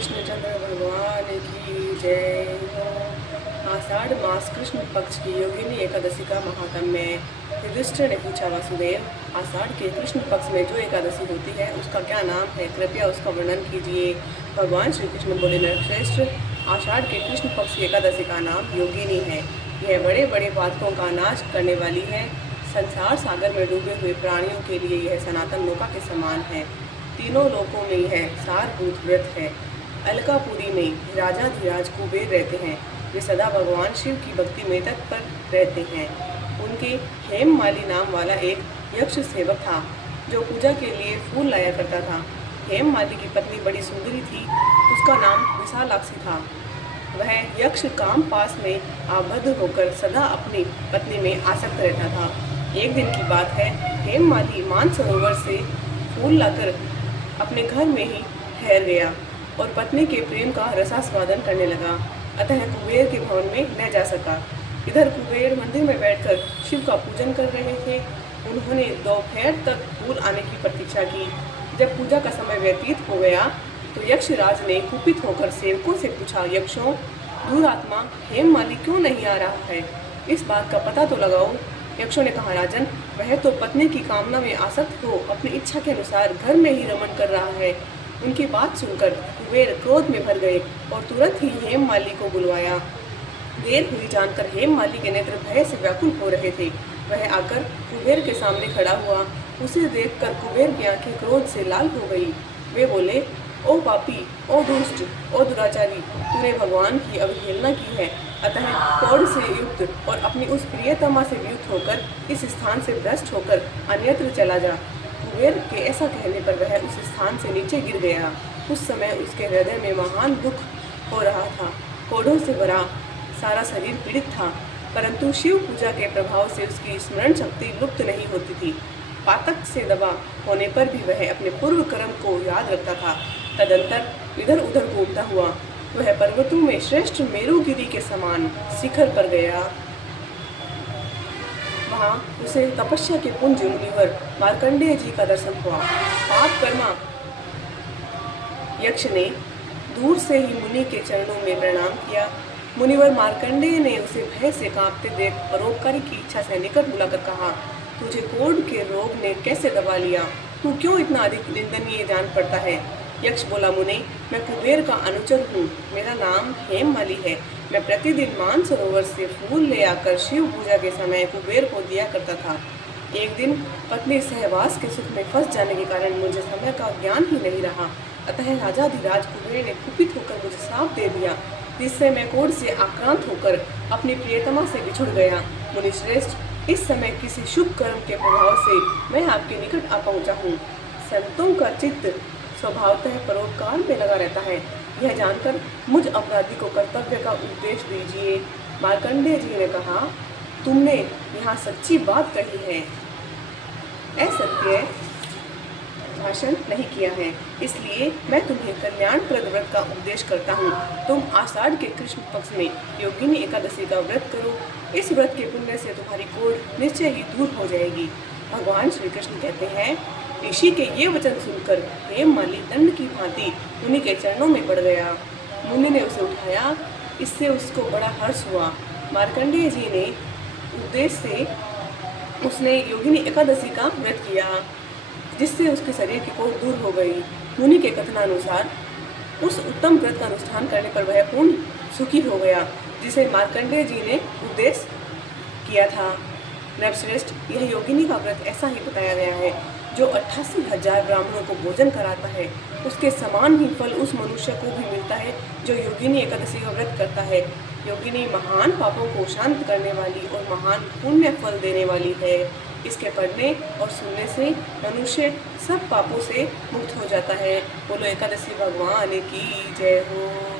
कृष्णचंद्र भगवान की जय हो। आषाढ़ मास कृष्ण पक्ष की योगिनी एकादशी का महात्म्य। युधिष्ठिर ने पूछा, वासुदेव, आषाढ़ के कृष्ण पक्ष में जो एकादशी होती है उसका क्या नाम है? कृपया उसका वर्णन कीजिए। भगवान श्री कृष्ण बोले, नरश्रेष्ठ, आषाढ़ के कृष्ण पक्ष की एकादशी का नाम योगिनी है। यह बड़े बड़े बाधकों का नाश करने वाली है। संसार सागर में डूबे हुए प्राणियों के लिए यह सनातन नौका के समान है। तीनों लोकों में यह सारभूत व्रत है। अलकापुरी में राजाधिराज कुबेर रहते हैं। वे सदा भगवान शिव की भक्ति में तत्पर रहते हैं। उनके हेममाली नाम वाला एक यक्ष सेवक था जो पूजा के लिए फूल लाया करता था। हेममाली की पत्नी बड़ी सुंदरी थी। उसका नाम विशालाक्षी था। वह यक्ष काम पास में आबद्ध होकर सदा अपनी पत्नी में आसक्त रहता था। एक दिन की बात है, हेममाली मानसरोवर से फूल लाकर अपने घर में ही ठहर गया और पत्नी के प्रेम का रसास्वादन करने लगा। अतः कुबेर के भवन में न जा सका। इधर कुबेर मंदिर में बैठकर शिव का पूजन कर रहे थे। उन्होंने दोपहर तक फूल आने की प्रतीक्षा की। जब पूजा का समय व्यतीत हो गया तो यक्षराज ने कुपित होकर सेवकों से पूछा, यक्षों, दुरात्मा हेममाली क्यों नहीं आ रहा है? इस बात का पता तो लगाओ। यक्षों ने कहा, राजन, वह तो पत्नी की कामना में आसक्त हो अपनी इच्छा के अनुसार घर में ही रमण कर रहा है। उनकी बात सुनकर कुबेर क्रोध में भर गए और तुरंत ही हेममाली को बुलवाया। देर हुई जानकर हेममाली के नेत्र भय से व्याकुल हो रहे थे। वह आकर कुबेर के सामने खड़ा हुआ। उसे देखकर कुबेर की आंखें क्रोध से लाल हो गई। वे बोले, ओ पापी, ओ दुष्ट, ओ दुराचारी, तूने भगवान की अवहेलना की है। अतः क्रोध से युक्त और अपनी उस प्रियतमा से वियुक्त होकर इस स्थान से भ्रष्ट होकर अन्यत्र चला जा। कुबेर के ऐसा कहने पर वह उस स्थान से नीचे गिर गया। उस समय उसके हृदय में महान दुख हो रहा था। कोढ़ों से भरा सारा शरीर पीड़ित था, परंतु शिव पूजा के प्रभाव से उसकी स्मरण शक्ति लुप्त नहीं होती थी। पातक से दबा होने पर भी वह अपने पूर्व कर्म को याद रखता था। तदंतर इधर उधर घूमता हुआ वह पर्वतों में श्रेष्ठ मेरुगिरी के समान शिखर पर गया। वहाँ उसे तपस्या के पुंज मुनिवर मार्कंडेय जी का दर्शन हुआ। पाप कर्मा यक्ष ने दूर से ही मुनि के चरणों में प्रणाम किया। मुनिवर मार्कंडेय ने उसे भय से कांपते देख परोपकारी की इच्छा से निकट बुलाकर कहा, तुझे कोढ़ के रोग ने कैसे दबा लिया? तू क्यों इतना अधिक निंदनीय जान पड़ता है? यक्ष बोला, मुनि, मैं कुबेर का अनुचर हूँ। मेरा नाम हेममाली है। मैं प्रतिदिन मानसरोवर से फूल ले आकर शिव पूजा के समय कुबेर को दिया करता था। एक दिन पत्नी सहवास के सुख में फंस जाने के कारण मुझे समय का ज्ञान ही नहीं रहा। अतः राजाधिराज कुबेर ने कुपित होकर मुझे श्राप दे दिया, जिससे मैं क्रोध से आक्रांत होकर अपनी प्रियतमा से बिछुड़ गया। मुनिश्रेष्ठ, इस समय किसी शुभ कर्म के प्रभाव से मैं आपके निकट आ पहुँचा हूँ। संतों का चित्त स्वभावतः परोपकार में लगा रहता है। यह जानकर मुझ अपराधी को कर्तव्य का उपदेश दीजिए। मार्कंडेय जी ने कहा, तुमने यहाँ सच्ची बात कही है। असत्य भाषण नहीं किया है, इसलिए मैं तुम्हें कल्याणप्रद व्रत का उपदेश करता हूँ। तुम आषाढ़ के कृष्ण पक्ष में योगिनी एकादशी का व्रत करो। इस व्रत के पुण्य से तुम्हारी कोढ़ निश्चय ही दूर हो जाएगी। भगवान श्री कृष्ण कहते हैं, ऋषि के ये वचन सुनकर हेममाली दंड की भांति मुनि के चरणों में पड़ गया। मुनि ने उसे उठाया। इससे उसको बड़ा हर्ष हुआ। मार्कंडेय जी ने उपदेश से उसने योगिनी एकादशी का व्रत किया, जिससे उसके शरीर की कोढ़ दूर हो गई। मुनि के कथनानुसार उस उत्तम व्रत का अनुष्ठान करने पर वह पूर्ण सुखी हो गया, जिसे मार्कंडेय जी ने उपदेश किया था। नरश्रेष्ठ, यह योगिनी का व्रत ऐसा ही बताया गया है, जो 88,000 ब्राह्मणों को भोजन कराता है। उसके समान ही फल उस मनुष्य को भी मिलता है जो योगिनी एकादशी का व्रत करता है। योगिनी महान पापों को शांत करने वाली और महान पुण्य फल देने वाली है। इसके पढ़ने और सुनने से मनुष्य सब पापों से मुक्त हो जाता है। बोलो एकादशी भगवान की जय हो।